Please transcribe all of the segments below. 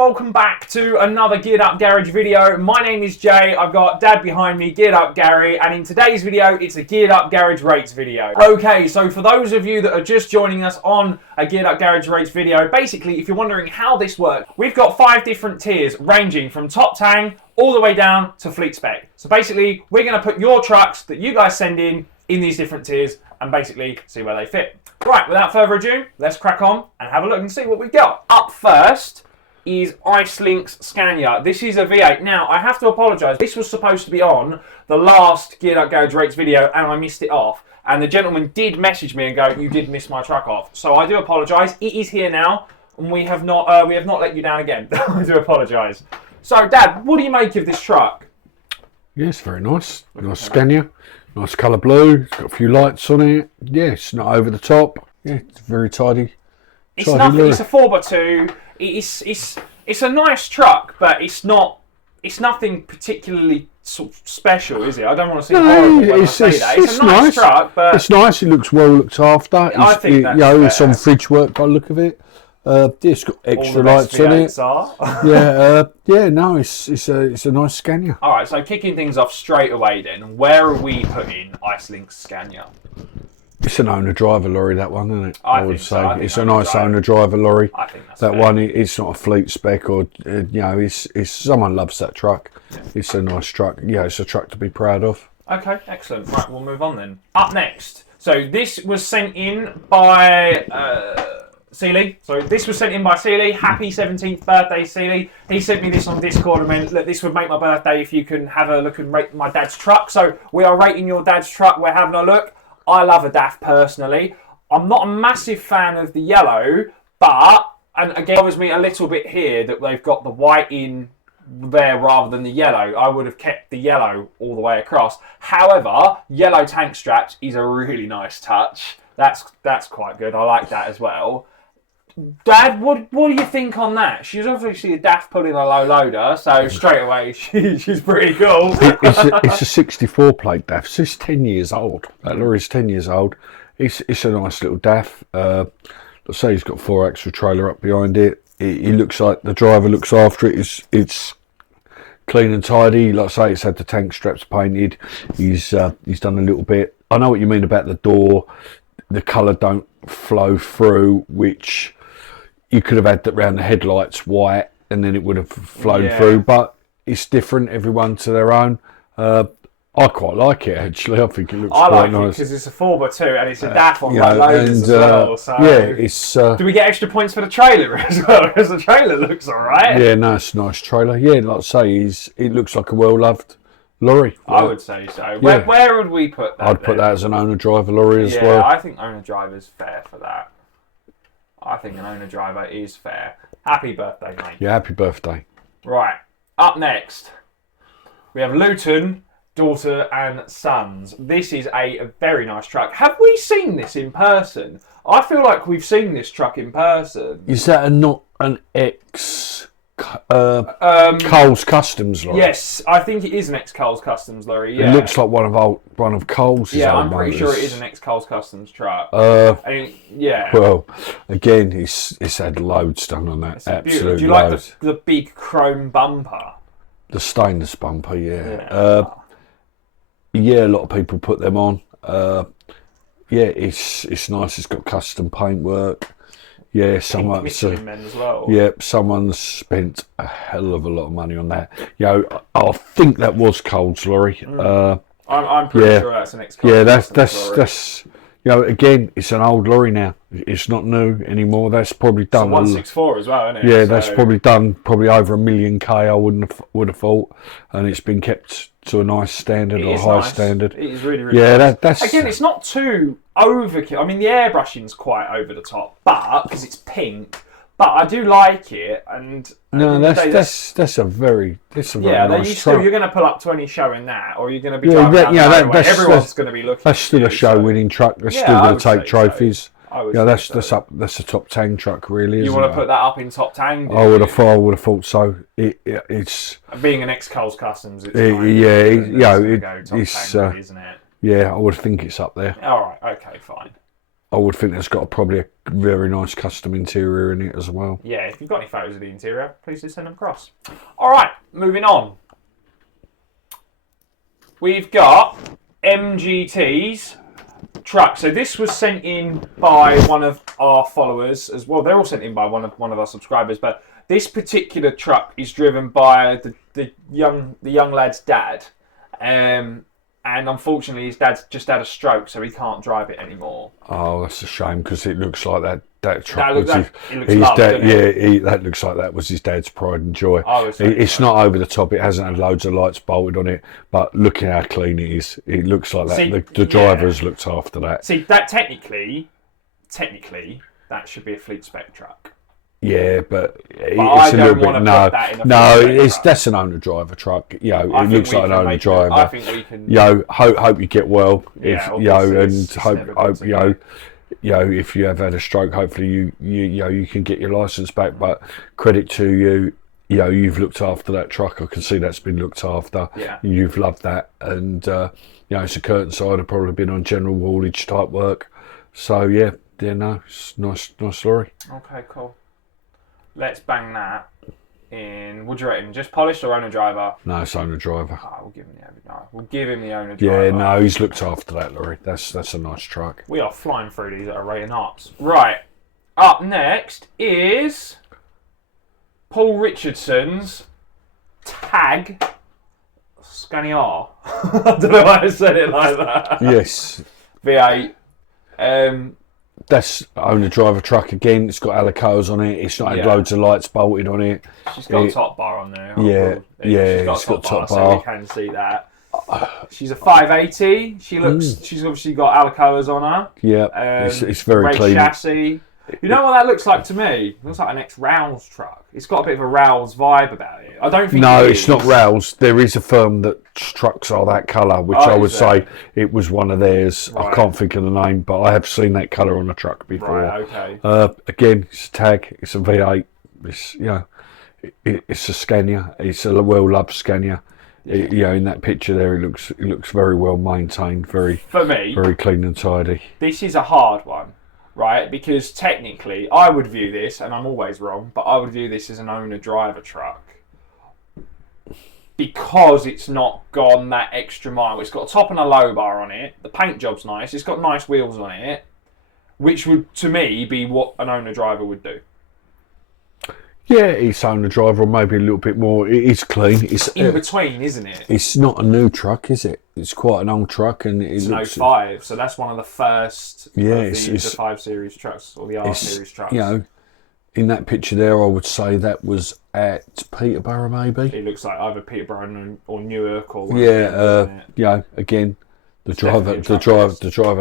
welcome back to another Geared Up Garage video. My name is Jay, I've got Dad behind me, Geared Up Gary, and in today's video, it's a Geared Up Garage Rates video. Okay, so for those of you that are just joining us on a Geared Up Garage Rates video, basically, if you're wondering how this works, we've got 5 different tiers ranging from top tang all the way down to fleet spec. So basically, we're going to put your trucks that you guys send in these different tiers and basically see where they fit. Right, without further ado, let's crack on and have a look and see what we've got. Up first is Icelinks Scania. This is a V8. Now, I have to apologise. This was supposed to be on the last Geared Up Garage Rates video and I missed it off. And the gentleman did message me and go, you did miss my truck off. So I do apologise. It is here now and we have not let you down again. I do apologise. So, Dad, what do you make of this truck? Yes, very nice. Nice Scania. Nice colour blue. It's got a few lights on it. Yeah, it's not over the top. Yeah, it's very tidy. It's nothing. It's a 4x2. It's a nice truck, but it's nothing particularly sort of special, is it? I don't want to seem horrible when I say that. It's a nice truck, but it's nice. It looks well looked after. I think that's fair. It's on fridge work by the look of it. It's got extra lights on it. It's a nice Scania. All right, so kicking things off straight away then, where are we putting Icelinks Scania? It's an owner-driver lorry, that one, isn't it? I would say it's a nice owner-driver lorry. I think that's that fair. one. It's not a fleet spec, or it's someone loves that truck. Yeah. It's a nice truck. Yeah, it's a truck to be proud of. Okay, excellent. Right, we'll move on then. Up next, so this was sent in by Seeley. So this was sent in by Seeley. Happy 17th birthday, Seeley. He sent me this on Discord and went, look, this would make my birthday if you can have a look and rate my dad's truck. So we are rating your dad's truck. We're having a look. I love a DAF personally. I'm not a massive fan of the yellow, but, and again, bothers me a little bit here that they've got the white in there rather than the yellow. I would have kept the yellow all the way across. However, yellow tank straps is a really nice touch. That's quite good. I like that as well. Dad, what do you think on that? She's obviously a DAF pulling a low loader, so straight away she's pretty cool. It's a 64 plate DAF, so it's 10 years old. That lorry's 10 years old. It's a nice little DAF. Let's say he's got 4-axle trailer up behind it. It looks like the driver looks after it. It's clean and tidy. Like I say, it's had the tank straps painted. He's done a little bit. I know what you mean about the door. The colour don't flow through, which you could have had that round the headlights white and then it would have flown through, but it's different, everyone to their own. I quite like it actually. I think it looks quite nice. Because it's a 4x2 and it's a DAF on low loaders as well. So it's. Do we get extra points for the trailer as well? Because the trailer looks alright. Yeah, no, it's a nice trailer. Yeah, like I say, it looks like a well-loved lorry. I would say so. Where would we put that? I'd put that as an owner-driver lorry as well. Yeah, I think owner-driver's fair for that. I think an owner-driver is fair. Happy birthday, mate. Yeah, happy birthday. Right, up next, we have Luton, daughter and sons. This is a very nice truck. Have we seen this in person? I feel like we've seen this truck in person. Is that not an Coles Customs lorry? Yes, I think it is an ex-Coles Customs lorry. Yeah. It looks like one of Coles'. Yeah, I'm pretty sure it is an ex-Coles Customs truck. Yeah. Well, again, it's had loads done on that. Absolutely. Do you like the big chrome bumper? The stainless bumper, yeah. Yeah, a lot of people put them on. Yeah, it's nice. It's got custom paintwork. Yeah, someone's spent a hell of a lot of money on that. I think that was Coles' lorry. I'm pretty sure that's an ex-Coles. Yeah, that's again, it's an old lorry now. It's not new anymore. That's probably done. It's a 164 as well, isn't it? Yeah, that's probably done over 1 million K. I would have thought, and it's been kept to a nice standard or high standard. It is really nice. That's again, it's not too overkill. I mean, the airbrushing's quite over the top, but because it's pink. But I do like it, and that's a very nice truck. You're going to pull up 20 showing that, or you're going to be driving everyone's going to be looking. That's still a show-winning truck. They're still going to take trophies. So. That's a top tang truck, really. You want to put that up in top tang? I would have thought so. It's being an ex-Coles Customs. It's it's top tang, isn't it? Yeah, I would think it's up there. All right, okay, fine. I would think it's got probably a very nice custom interior in it as well. Yeah, if you've got any photos of the interior, please do send them across. All right, moving on. We've got MGT's truck. So this was sent in by one of our followers as well. They're all sent in by one of our subscribers, but this particular truck is driven by the young lad's dad. And unfortunately, his dad's just had a stroke, so he can't drive it anymore. Oh, that's a shame, because it looks like that truck It was looks lovely, that looks like that was his dad's pride and joy. Oh, It's not over the top. It hasn't had loads of lights bolted on it, but look at how clean it is. It looks like that. See, the driver's looked after that. See, that technically, that should be a fleet spec truck. Yeah, but it's I a little don't want bit to put that in a fleet spec truck. that's an owner driver truck. You know, I it think looks we like an can owner make it. driver. I think we can. You know, hope you get well. Yeah, If you know, and it's hope never good to you know, if you have had a stroke, hopefully you can get your license back. But credit to you. You know, you've looked after that truck. I can see that's been looked after. Yeah. You've loved that, and you know, it's a curtain side. Have probably been on general haulage type work. So yeah, no, it's nice lorry. Okay, cool. Let's bang that in. Would you reckon? Just polished or owner driver? No, it's owner driver. Oh, we'll give him the owner. No, we'll give him the owner driver. Yeah, no, he's looked after that lorry. That's a nice truck. We are flying through these at a rate of knots. Right. Up next is Paul Richardson's Tag Scania. I don't know why I said it like that. Yes. V8. That's owner driver truck again. It's got alicoes on it. It's not had loads of lights bolted on it. She's got a top bar on there. Yeah, she's got a top bar, so we can see that. She's a 580. She's obviously got alicoes on her. Yeah, it's very red clean. Chassis. You know what that looks like to me? It looks like an ex-Rouse truck. It's got a bit of a Rouse vibe about it. I don't think it's not Rouse. There is a firm that trucks are that colour, which I would say it was one of theirs. Right. I can't think of the name, but I have seen that colour on a truck before. Right, okay. Again, it's a Tag. It's a V8. It's, you know, it's a Scania. It's a well-loved Scania. You know, in that picture there, it looks very well maintained. For me, very clean and tidy. This is a hard one. Right, because technically I would view this, and I'm always wrong, but I would view this as an owner-driver truck because it's not gone that extra mile. It's got a top and a low bar on it. The paint job's nice. It's got nice wheels on it, which would, to me, be what an owner-driver would do. Yeah, it's owner driver, or maybe a little bit more. It is clean. It's in between, isn't it? It's not a new truck, is it? It's quite an old truck, and it's an 05, so that's one of the first of the 5 Series trucks, or the R Series trucks. You know, in that picture there, I would say that was at Peterborough, maybe. It looks like either Peterborough or Newark or whatever. You know, again, the driver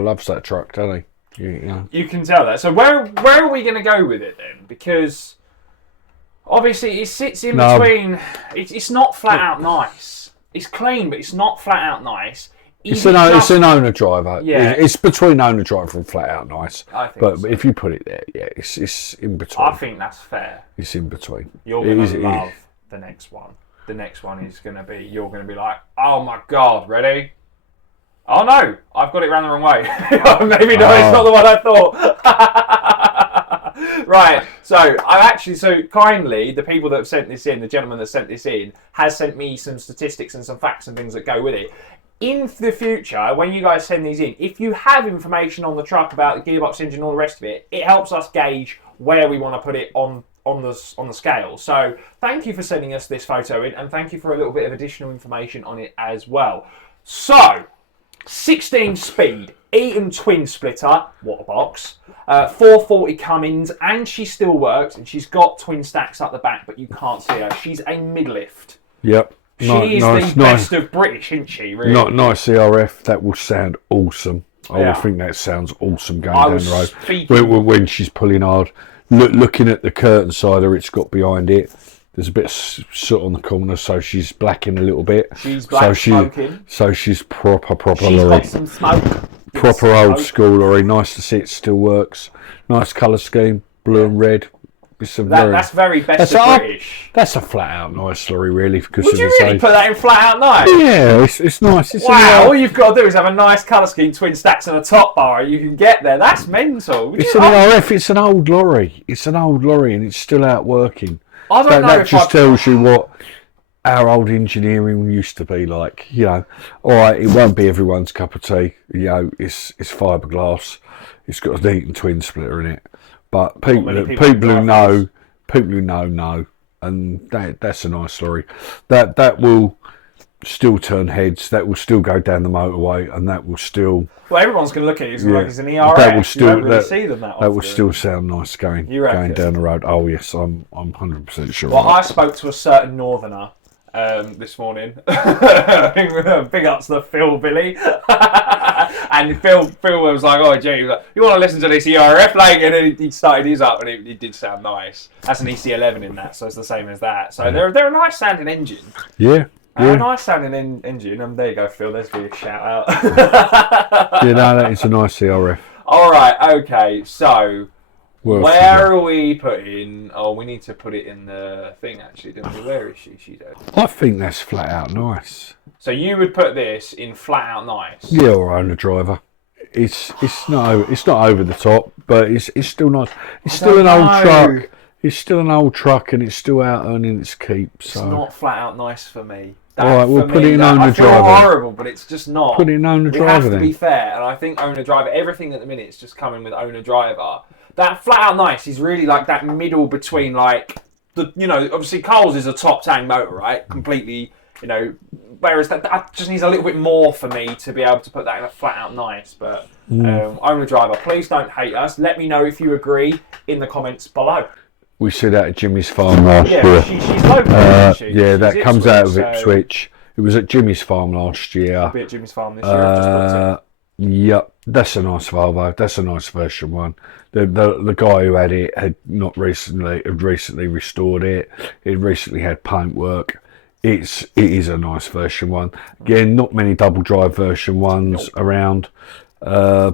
loves that truck, doesn't he? You can tell that. So where are we going to go with it then? Because obviously, it sits in between. It's not flat out nice. It's clean, but it's not flat out nice. It's an owner driver. Yeah, it's between owner driver and flat out nice. I think but if you put it there, it's in between. I think that's fair. It's in between. You're going to love the next one. The next one is going to be. You're going to be like, oh my god, ready? Oh no, I've got it round the wrong way. Maybe no, it's not the one I thought. Right, so kindly, the people that have sent this in, the gentleman that sent this in, has sent me some statistics and some facts and things that go with it. In the future, when you guys send these in, if you have information on the truck about the gearbox engine and all the rest of it, it helps us gauge where we want to put it on the scale. So thank you for sending us this photo in, and thank you for a little bit of additional information on it as well. So, 16 speed, Eaton twin splitter, what a box, 440 Cummins, and she still works, and she's got twin stacks up the back, but you can't see her. She's a mid-lift. Yep. She is the best of British, isn't she, really? Nice CRF, that will sound awesome. I would think that sounds awesome going down the road. When she's pulling hard. Looking at the curtain sider it's got behind it, there's a bit of soot on the corner, so she's blacking a little bit. She's black smoking. So she's proper She's lorry. got some smoke. Proper old school lorry. Nice to see it still works. Nice colour scheme, blue and red. That's very best of British. That's a flat out nice lorry, really. Because would you really put that in flat out nice? Yeah, it's nice. Wow, all you've got to do is have a nice colour scheme, twin stacks, and a top bar. You can get there. That's mental. It's an ERF. It's an old lorry. It's an old lorry, and it's still out working. I don't know. That just tells you what our old engineering used to be like. You know, all right, it won't be everyone's cup of tea. You know, it's fiberglass. It's got a Eaton twin splitter in it. But people who know, and that's a nice lorry. That will still turn heads. That will still go down the motorway, and that will still. Well, everyone's going to look at it like it's an ERF. That will still. You don't really see them that often. That will still sound nice going down the road. Oh yes, I'm 100% sure. Well, I spoke to a certain northerner this morning. Big ups to Phil Billy. And Phil was like, "Oh, Jay, you want to listen to this ERF, like?" And then he started his up, and it did sound nice. That's an EC11 in that, so it's the same as that. So they're a nice sounding engine. Yeah. A nice sounding engine. And there you go, Phil. There's a shout out. Yeah, no, that is a nice ERF. All right, okay. So where are we putting? Oh, we need to put it in the thing actually, don't we? Where is she? She's over. I think that's flat out nice. So you would put this in flat out nice? Yeah, or owner driver. It's not over the top, but it's still nice. It's still an old truck. It's still an old truck, and it's still out earning its keep. So. It's not flat out nice for me. All right, we'll put it in owner driver. I feel horrible, but it's just not. Put it in owner driver then. We have to be fair, and I think owner driver. Everything at the minute is just coming with owner driver. That flat out nice is really like that middle between like the obviously Coles is a top tank motor, right? Completely, whereas that just needs a little bit more for me to be able to put that in a flat out nice. But owner driver, please don't hate us. Let me know if you agree in the comments below. We see that at Jimmy's farm last year. She's local, isn't she? Yeah, that comes out of Ipswich. It was at Jimmy's farm last year. It'll be at Jimmy's farm this year. I've just booked it. Yep, that's a nice Volvo. That's a nice version one. The guy who had it had recently restored it. It recently had paint work. It is a nice version one. Again, not many double drive version ones around. I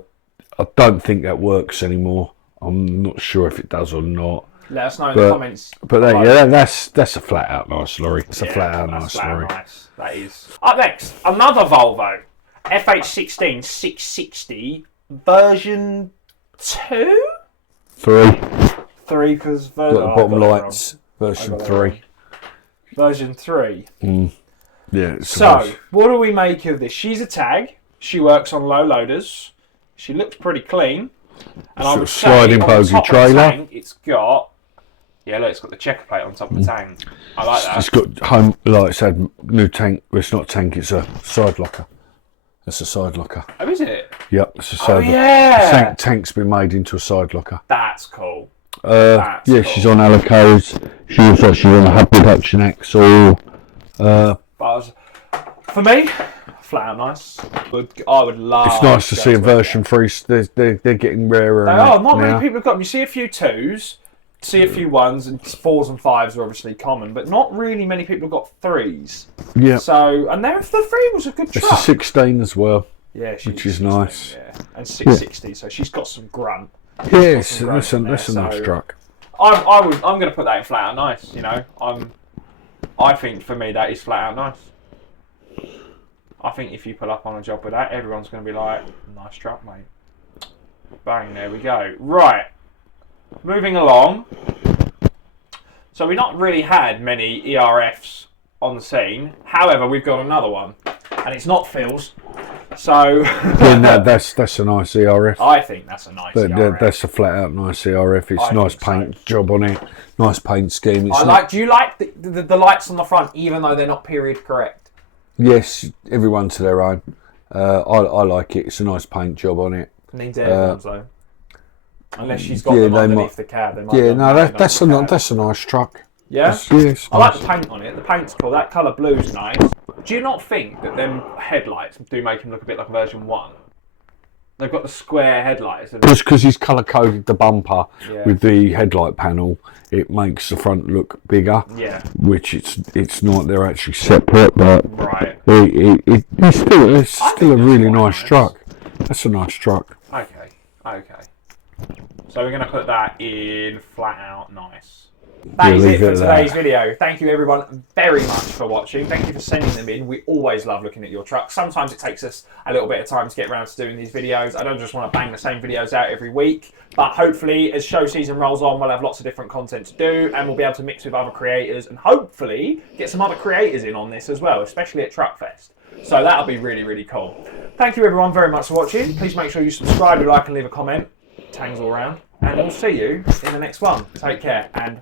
don't think that works anymore. I'm not sure if it does or not. Let us know in the comments. But that's a flat out nice lorry. It's a flat out nice lorry. Nice. That is. Up next, another Volvo, FH16 660 version 2? 3. 3 because bottom lights version 3. Version 3. Yeah. So what do we make of this? She's a tag. She works on low loaders. She looks pretty clean. And I would say sliding bogey trailer. It's got. Yeah, look, it's got the checker plate on top of the tank. I like that. It's got home, like it's had new tank. Well, it's not a tank, it's a side locker. It's a side locker. Oh, is it? Yep, it's a side locker. Yeah. The tank's been made into a side locker. That's cool. Yeah, cool. She's on Alicos. She's on a hub reduction axle. For me, flat out nice. I would love. It's nice to see a version 3. They're getting rarer. Not many people have got them. You see a few 2s. See a few 1s, and 4s and 5s are obviously common, but not really many people have got 3s. Yeah. So, and the 3 was a good truck. It's a 16 as well. Yeah, which is nice. Yeah, and 660, so she's got some grunt. Yes, that's a nice truck. I'm going to put that in flat out nice. I think for me that is flat out nice. I think if you pull up on a job with that, everyone's going to be like, "Nice truck, mate." Bang, there we go. Right. Moving along, so we've not really had many ERFs on the scene. However, we've got another one, and it's not Phil's. So that's a nice ERF. I think that's a nice ERF. That's a flat out nice ERF. It's nice paint job on it, nice paint scheme. Do you like the lights on the front, even though they're not period correct? Yes, everyone to their own. I like it. It's a nice paint job on it. Needs air ones though. Unless she's got them underneath the cab. That's a nice truck. Yeah? Yes. I like the paint on it. The paint's cool. That colour blue's nice. Do you not think that them headlights do make him look a bit like version 1? They've got the square headlights. Because he's colour coded the bumper with the headlight panel, it makes the front look bigger. Yeah. Which it's not. They're actually separate, but right. It's still a really nice truck. That's a nice truck. Okay. So we're going to put that in flat out nice. That is it for today's video. Thank you everyone very much for watching. Thank you for sending them in. We always love looking at your trucks. Sometimes it takes us a little bit of time to get around to doing these videos. I don't just want to bang the same videos out every week, but hopefully as show season rolls on, we'll have lots of different content to do and we'll be able to mix with other creators and hopefully get some other creators in on this as well, especially at Truckfest. So that'll be really, really cool. Thank you everyone very much for watching. Please make sure you subscribe, like and leave a comment. Tangs all round. And we'll see you in the next one. Take care and